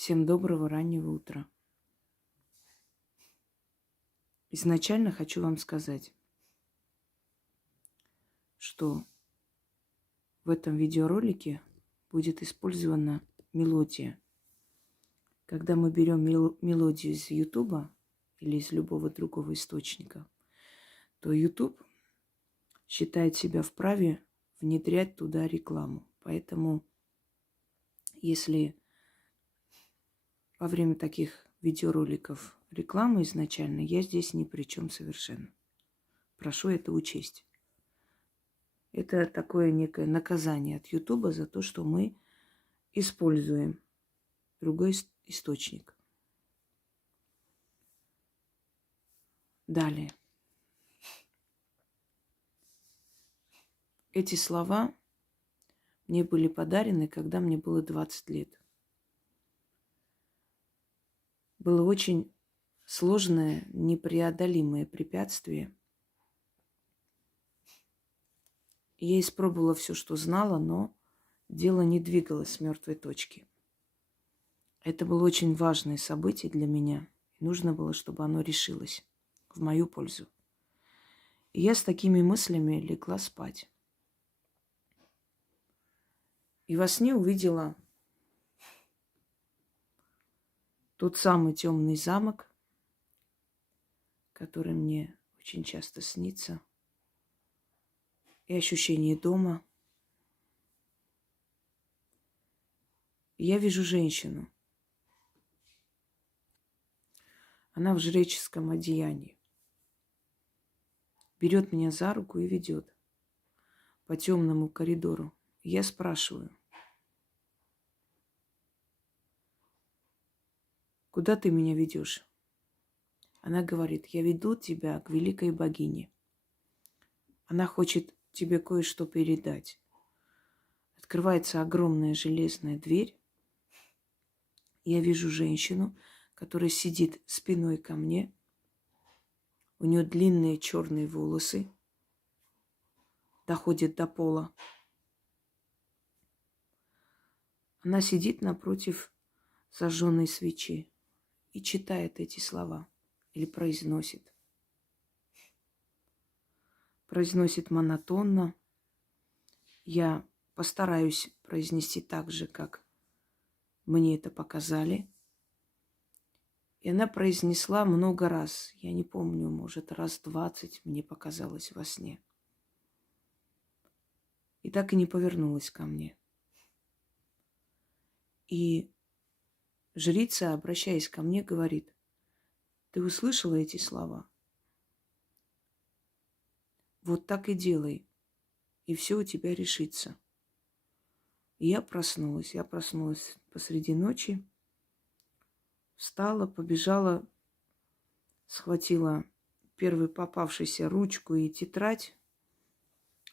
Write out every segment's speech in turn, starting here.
Всем доброго раннего утра. Изначально хочу вам сказать, что в этом видеоролике будет использована мелодия. Когда мы берем мелодию из Ютуба или из любого другого источника, то Ютуб считает себя вправе внедрять туда рекламу. Поэтому, если во время таких видеороликов реклама изначально, я здесь ни при чем совершенно. Прошу это учесть. Это такое некое наказание от Ютуба за то, что мы используем другой источник. Далее. Эти слова мне были подарены, когда мне было 20 лет. Было очень сложное, непреодолимое препятствие. Я испробовала все, что знала, но дело не двигалось с мертвой точки. Это было очень важное событие для меня. Нужно было, чтобы оно решилось в мою пользу. И я с такими мыслями легла спать. И во сне увидела тот самый темный замок, который мне очень часто снится, и ощущение дома. И я вижу женщину. Она в жреческом одеянии. Берет меня за руку и ведет по темному коридору. И я спрашиваю: куда ты меня ведешь? Она говорит: я веду тебя к великой богине. Она хочет тебе кое-что передать. Открывается огромная железная дверь. Я вижу женщину, которая сидит спиной ко мне. У нее длинные черные волосы, доходят до пола. Она сидит напротив зажженной свечи и читает эти слова или произносит. Произносит монотонно. Я постараюсь произнести так же, как мне это показали. И она произнесла много раз. Я не помню, может, раз 20 мне показалось во сне. И так и не повернулась ко мне. И жрица, обращаясь ко мне, говорит: ты услышала эти слова? Вот так и делай, и все у тебя решится. И я проснулась. Я проснулась посреди ночи, встала, побежала, схватила первую попавшуюся ручку и тетрадь,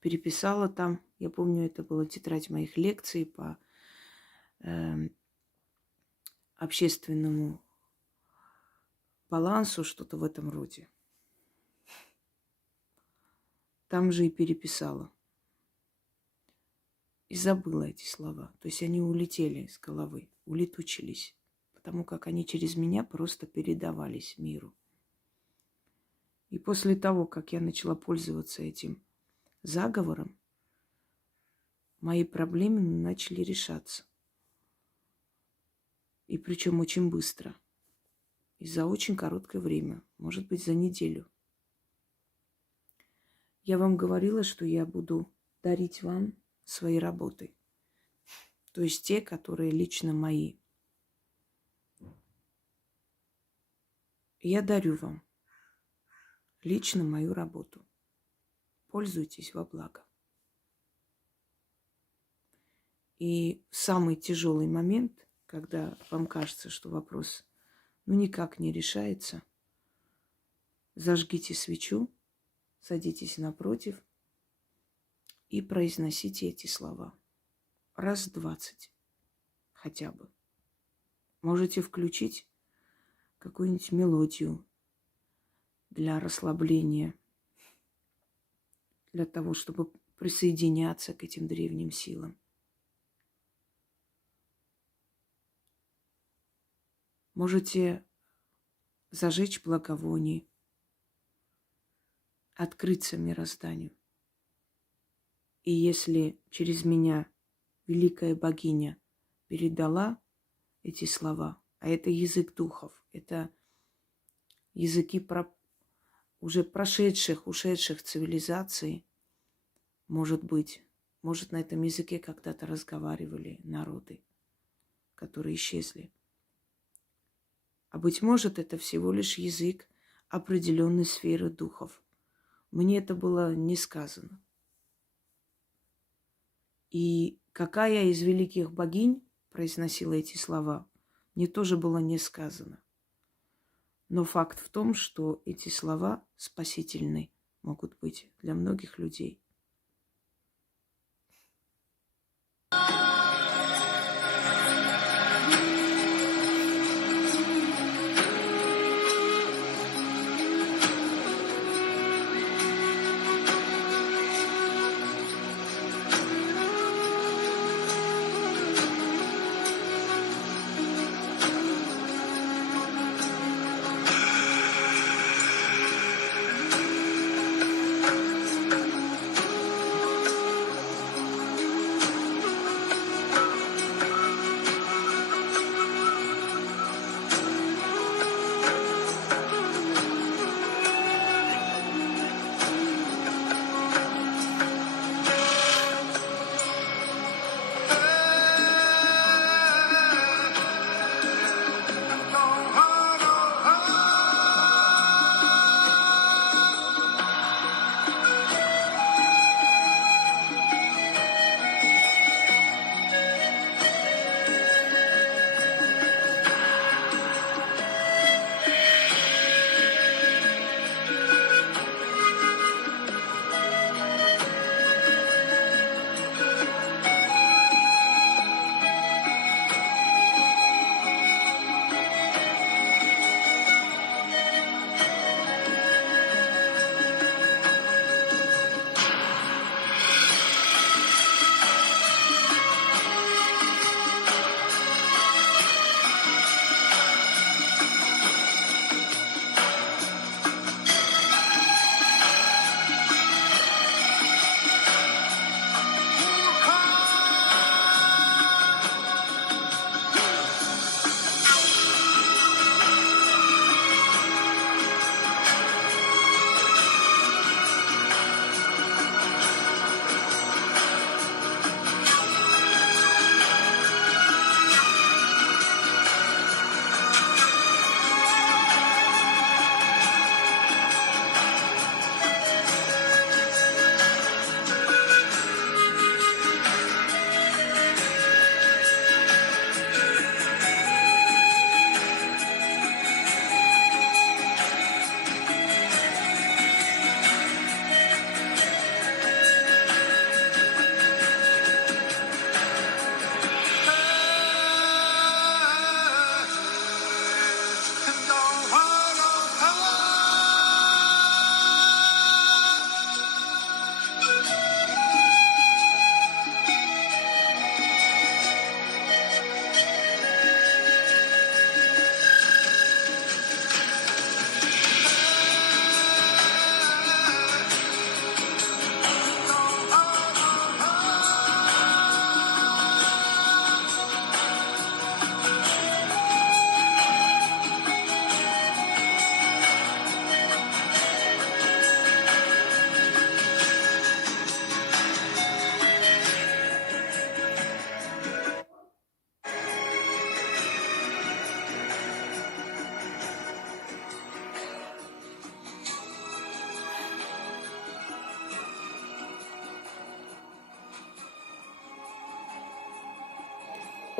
переписала там. Я помню, это была тетрадь моих лекций по общественному балансу, что-то в этом роде. Там же и переписала. И забыла эти слова. То есть они улетели с головы, улетучились, потому как они через меня просто передавались миру. И после того, как я начала пользоваться этим заговором, мои проблемы начали решаться. И причем очень быстро. И за очень короткое время, может быть, за неделю. Я вам говорила, что я буду дарить вам свои работы. То есть те, которые лично мои. Я дарю вам лично мою работу. Пользуйтесь во благо. И в самый тяжелый момент, когда вам кажется, что вопрос никак не решается, зажгите свечу, садитесь напротив и произносите эти слова. Раз 20 хотя бы. Можете включить какую-нибудь мелодию для расслабления, для того, чтобы присоединяться к этим древним силам. Можете зажечь благовоние, открыться мирозданию. И если через меня великая богиня передала эти слова, а это язык духов, это языки уже прошедших, ушедших цивилизаций, может быть, может, на этом языке когда-то разговаривали народы, которые исчезли. А быть может, это всего лишь язык определенной сферы духов. Мне это было не сказано. И какая из великих богинь произносила эти слова, мне тоже было не сказано. Но факт в том, что эти слова спасительны могут быть для многих людей.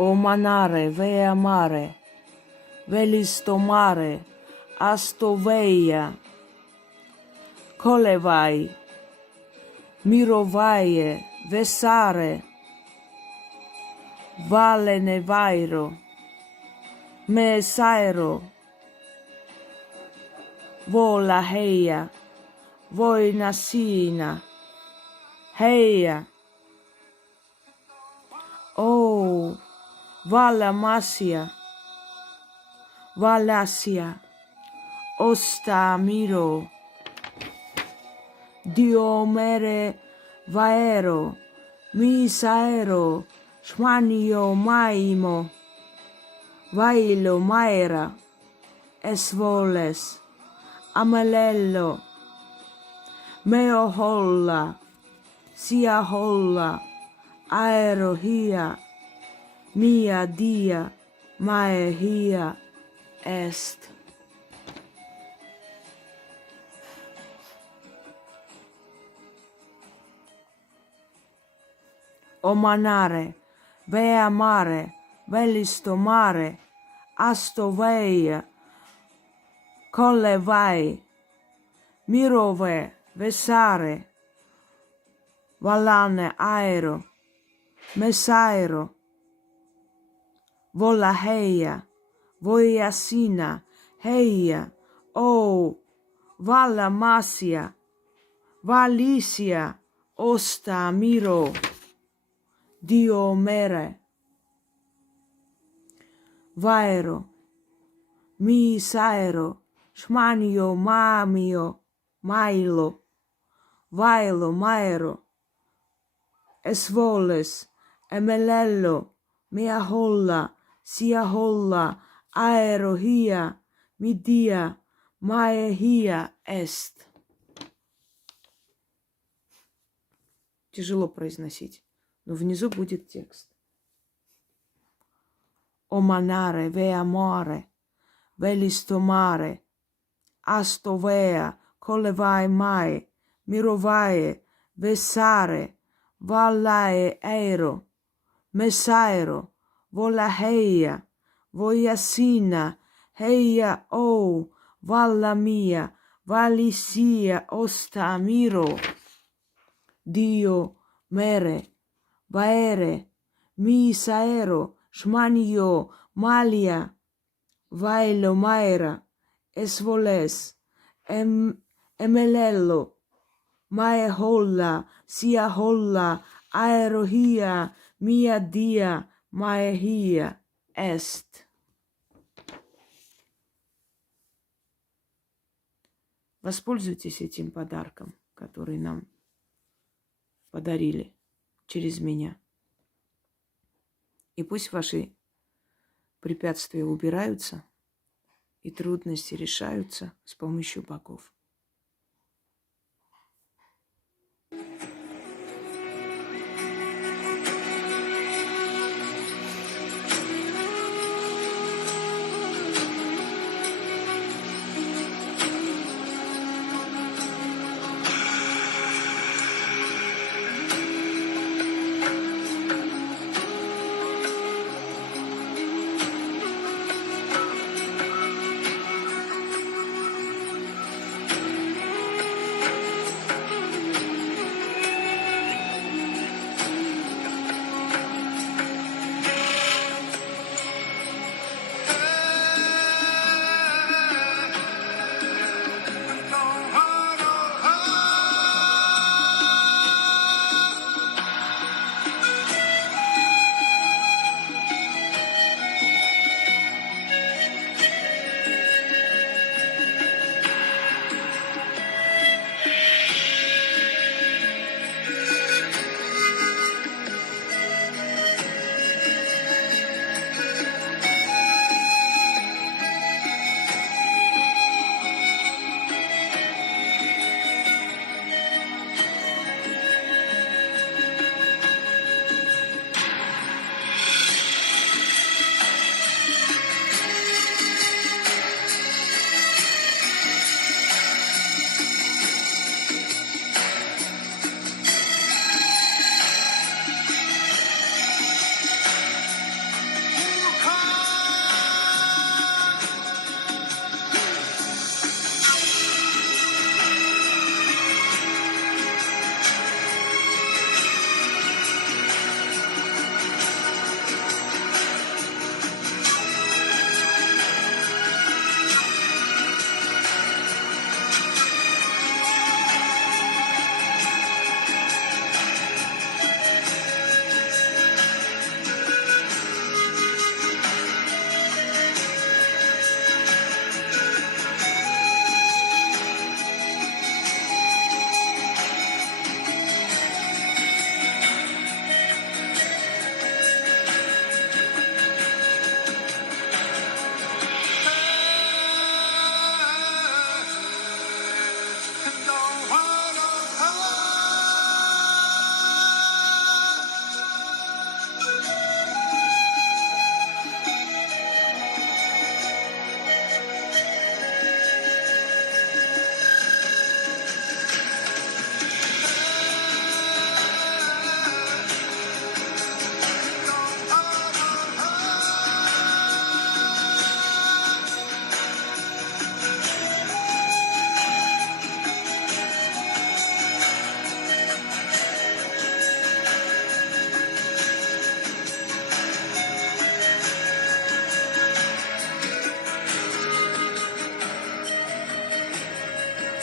O manare, ve amare, velistomare, astoveia, colevai, mirovaie, vesare, vale nevairo, mesairo, vola heia, voi nasina, heia, oh, Vala Masia, Valasia, Osta Miro, Dio mere vaero, Misaero, Shmanio maimo, Vailo maera, Esvoles, Amalello, Meo holla, Sia holla, Aero hia, Mia dia, Mae hia est. O manare, vea mare, velisto mare, asto veia, colle vai, mirove, vesare, valane aero, mesaero, vola heia, voiasina, heia, o, vala masia, valicia, osta miro, Dio mere, vaero, mi saero, shmanio mamio, mailo, vailo maero, esvoles, emelello, mea holla, sia holla, aero hia, mi dia, mae hia est. Тяжело произносить, но внизу будет текст. O manare, vea more, velisto mare, asto vea, collevai mai, mirovae, vesare, vallae aero, mesaero, vola heia, voiasina, heia o, valla mia, valicia osta miro, Dio mere, vaere, misaero, shmanio, malia, vailo maera, esvoles, emelello, mae holla, sia holla, aero hia, mia dia, mae hia est. Воспользуйтесь этим подарком, который нам подарили через меня. И пусть ваши препятствия убираются и трудности решаются с помощью богов.